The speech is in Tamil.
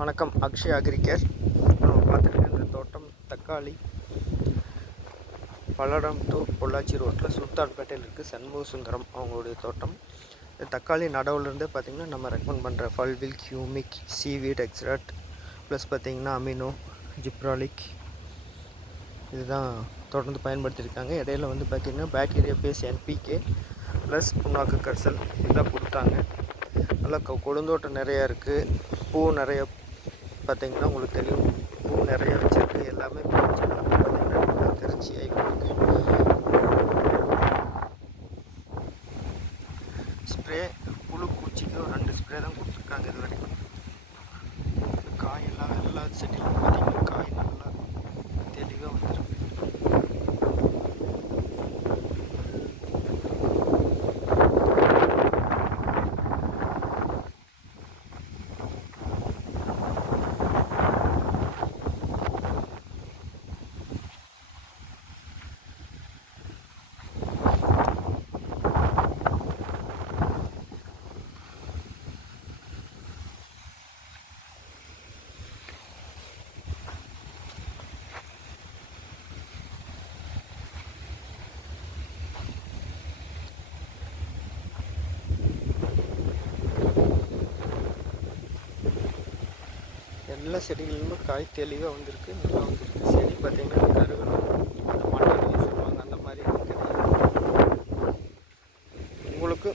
வணக்கம் அக்ஷய் அக்ரிகேர். நம்ம பார்த்துருக்க இந்த தோட்டம் தக்காளி பல்லடம் டு பொள்ளாச்சி ரோட்டில் சுல்தான்பேட்டையில் இருக்குது சண்முக சுந்தரம் அவங்களுடைய தோட்டம். இந்த தக்காளி நடவுலேருந்தே பார்த்திங்கன்னா நம்ம ரெக்கமெண்ட் பண்ணுற fulvic humic seaweed extract plus பார்த்திங்கன்னா அமினோ ஜிப்ராலிக் இதுதான் தொடர்ந்து பயன்படுத்தியிருக்காங்க. இடையில வந்து பார்த்திங்கன்னா பேக்டீரியா பேஸ் என்பிகே ப்ளஸ் புண்ணாக்கு கரிசல் இதெல்லாம் கொடுத்தாங்க. நல்லா கொழுந்தோட்டம் நிறையா இருக்குது பூ நிறைய பார்த்தீங்கன்னா உங்களுக்கு தெரியும். பூ நிறைய வச்சுருக்கு. எல்லாமே பார்த்தீங்கன்னா நல்லா திருச்சியாகி ஸ்ப்ரே புழு பூச்சிக்கு ஒரு ரெண்டு ஸ்ப்ரே தான் கொடுத்துருக்காங்க இது வரைக்கும். காயெல்லாம் எல்லா செடியும் எல்லா செடிகளிலும் காய் தெளிவாக வந்திருக்கு. நல்லா வந்திருக்கு செடி பார்த்திங்கன்னா கருகணும் அந்த மட்டன் சொல்லுவாங்க அந்த மாதிரி இருக்கிறது உங்களுக்கு